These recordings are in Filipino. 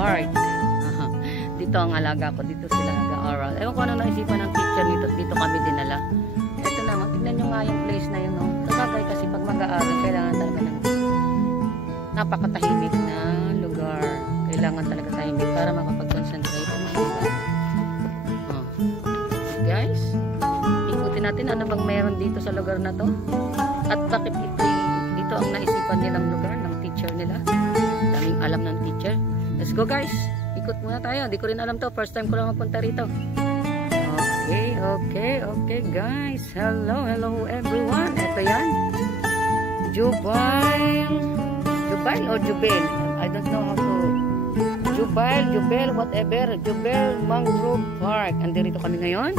Park. Dito ang alaga ko. Dito sila nag-aaral. Ewan ko ano naisipan ng teacher nito. Dito kami dinala. Ito naman. Tignan nyo nga yung place na yun. No? Sabagay kasi pag mag-aaral, kailangan talaga ng napakatahimik na lugar. Kailangan talaga tahimik para makapag-concentrate. Guys, ikutin natin ano bang meron dito sa lugar na to. At bakit dito ang naisipan nilang lugar ng teacher nila. Daming alam ng teacher. Let's go guys. Ikot muna tayo. Di ko rin alam to. First time ko lang magpunta rito. Okay guys. Hello everyone. Ito yan. Jubail or Jubail? I don't know how to. Jubail, whatever. Jubail Mangrove Park. Andirito kami ngayon.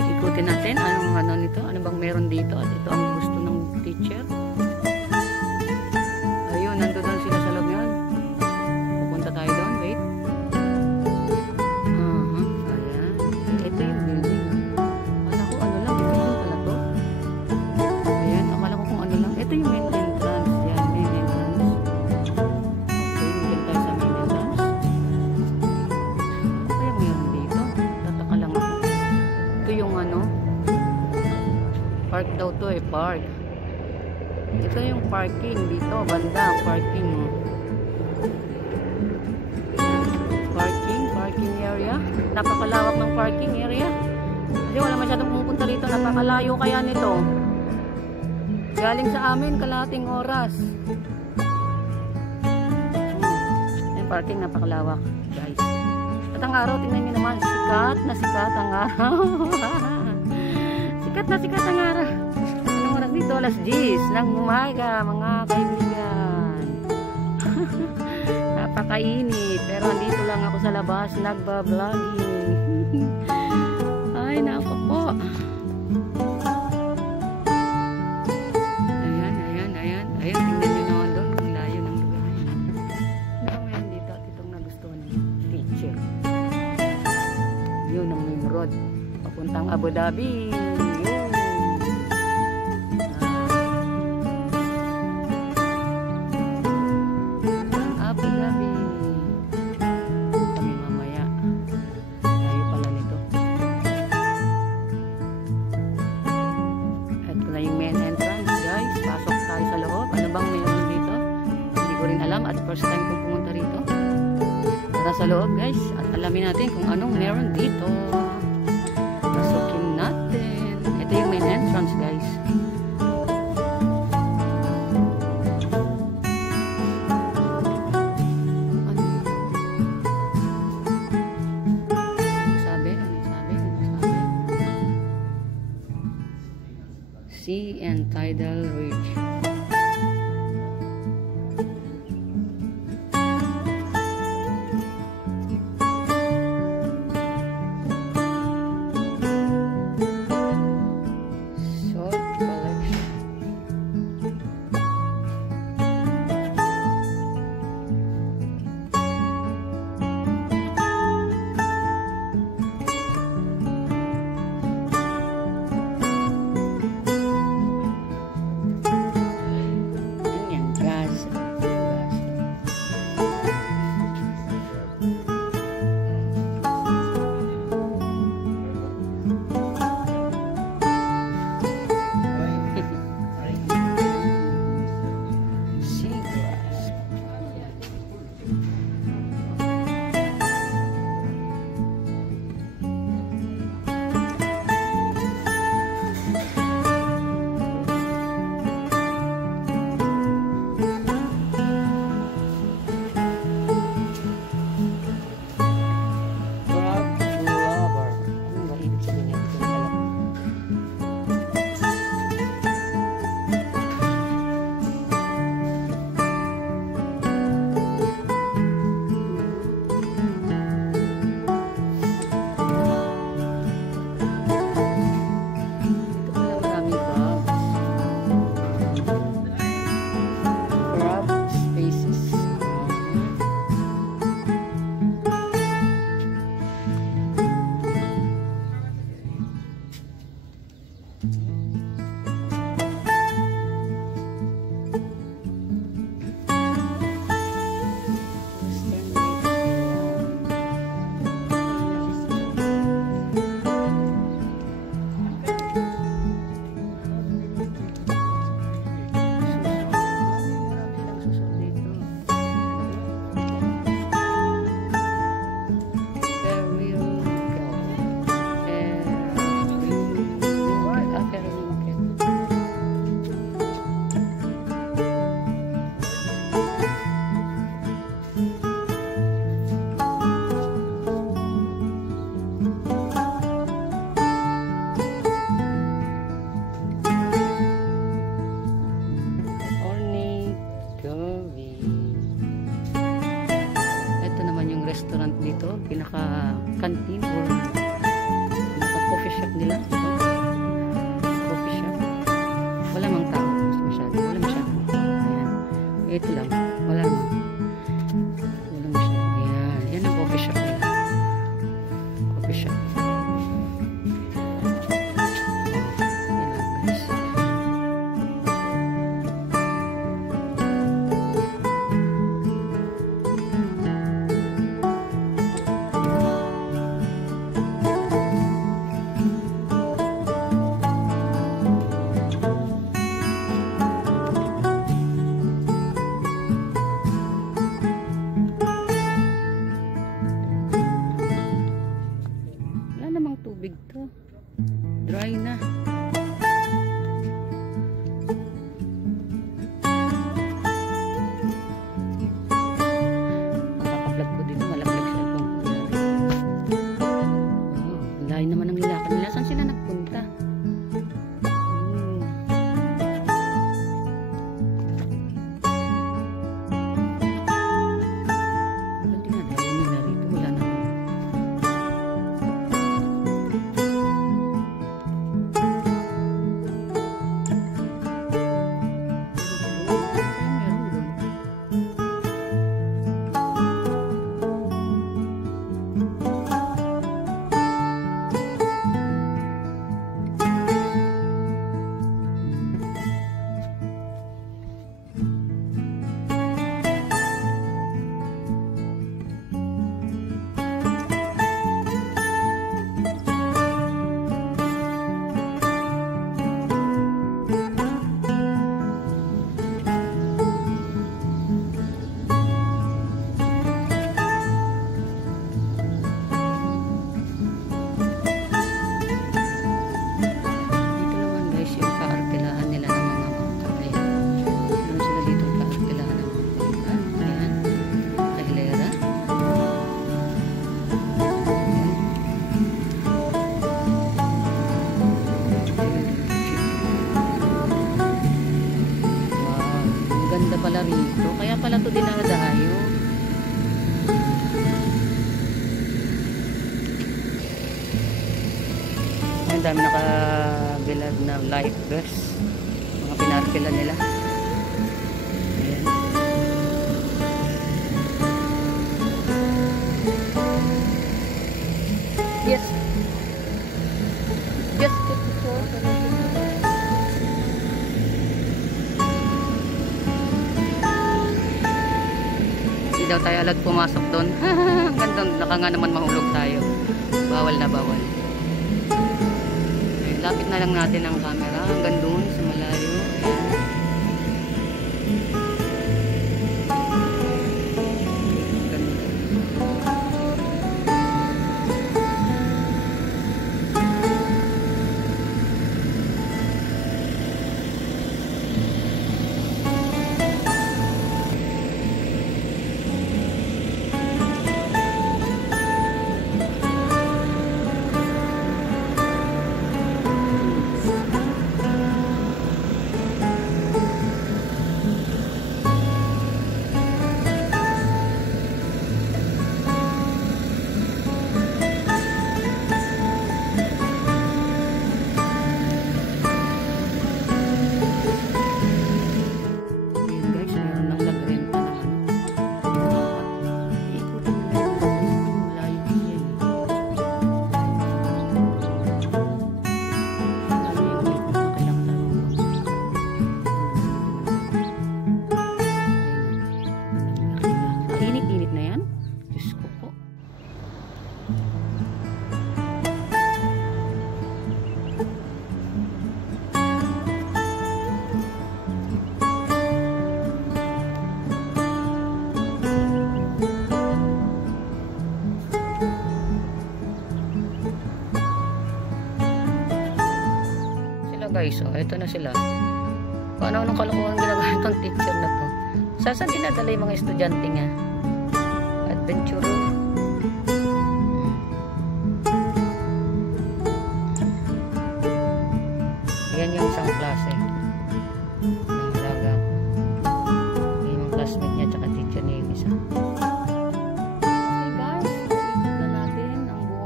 Ikutin natin. Anong ano nito? Ano bang meron dito? At ito ang gusto ng teacher. Ayun, nandun sila sa loob yun. Pupunta tayo doon. Wait. Ayan. Ito yung building. Akala ko ano lang. Ito yung pala to. Ayan. Akala ko kung ano lang. Ito yung main entrance. Yan, main entrance. Okay, maganda tayo sa main entrance. Ano kaya meron dito? Tataka lang ako. Ito yung ano. Park daw to eh. Park. Ito yung parking dito. Banda ang parking. Parking area. Napakalawak ng parking area. Kasi wala masyadong pumupunta rito. Napakalayo kaya nito. Galing sa amin, kalahating oras. Yung parking napakalawak, guys. At ang araw, tingnan nyo naman, sikat na sikat ang araw. Sikat na sikat ang araw. Anong oras dito? Alas 10 ng umaga, mga kaibigan. Napakainit. Pero andito lang ako sa labas, nagba-vlogging. Ay, nako po. Ayan, tingnan nyo naman doon kung layo ng lugar. Ano ngayon dito at itong nagustuhan ng teacher. Yun ang main road. Papuntang Abu Dhabi. Yun. Abu Dhabi. Kami mamaya. Layo pala nito. Ito na yung main entrance, guys. Pasok tayo sa loob. Ano bang meron dito? Hindi ko rin alam at first time kong pumunta rito. Tara sa loob, guys. At alamin natin kung anong meron dito. Pasukin natin. Ito yung main entrance, guys. Sea and Tidal Ridge. Salt collection. canteen or coffee shop nila. So, coffee shop. Wala mang tao. Masyado. Wala masyado. Ayan. Ito lang. Wala mang. Wala masyado. Ayan. Yan ang coffee shop nila. Coffee shop. Tubig to. Dry na. Makaka-vlog ko dito. Malaglag sa ibang kulay. Oh, layo naman ang nilakad nila. Saan sila nagpunta? Hindi na dahil nila rito. Wala na. Pala rito. Kaya pala ito dinadayo. Ang dami nakabilad na life vest. Mga pinarkila nila. Ayan. Yes. Just put the floor. Daw tayo alat pumasok doon. Ang ganda, naka nga naman mahulog tayo. Bawal na bawal. Ay, lapit na lang natin ang camera hanggang doon sa malayo. Guys, oh, ito na sila. Paano nung kalokohan ginagawa itong teacher na to? Saan dinadala yung mga estudyante niya? Adventure. Yan yung isang klase. Nangalaga ko. Yung classmate niya tsaka teacher niya yung isa. Okay guys, ikot na natin ang buong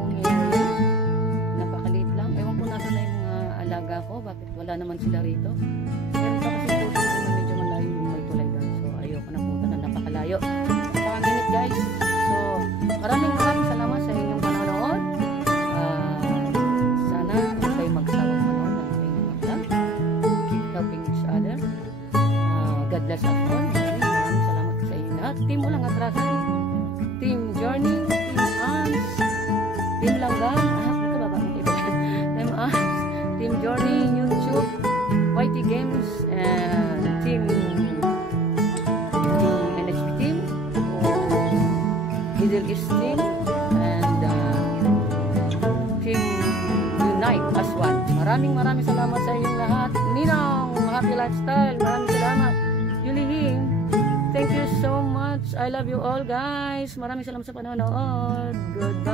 malayo. Tsaka ang init guys. So, maraming salamat sa inyong panonood. Sana kayo magsawang manood ng aking mga vlog. Keep helping each other. God bless us all. Maraming salamat sa inyo lahat. Team Walang Atrasan, Team Journey, Team Arms, Team Langgam, magkababa ng iba. Team Arms, Team Journey, YouTube, YT Games, and Team NHP Team, Middle East Team, and Team Unite as one. Maraming salamat sa inyong lahat. Ninong, Happy Lifestyle, maraming salamat. Yulihing, thank you so much. I love you all guys. Maraming salamat sa panonood. Good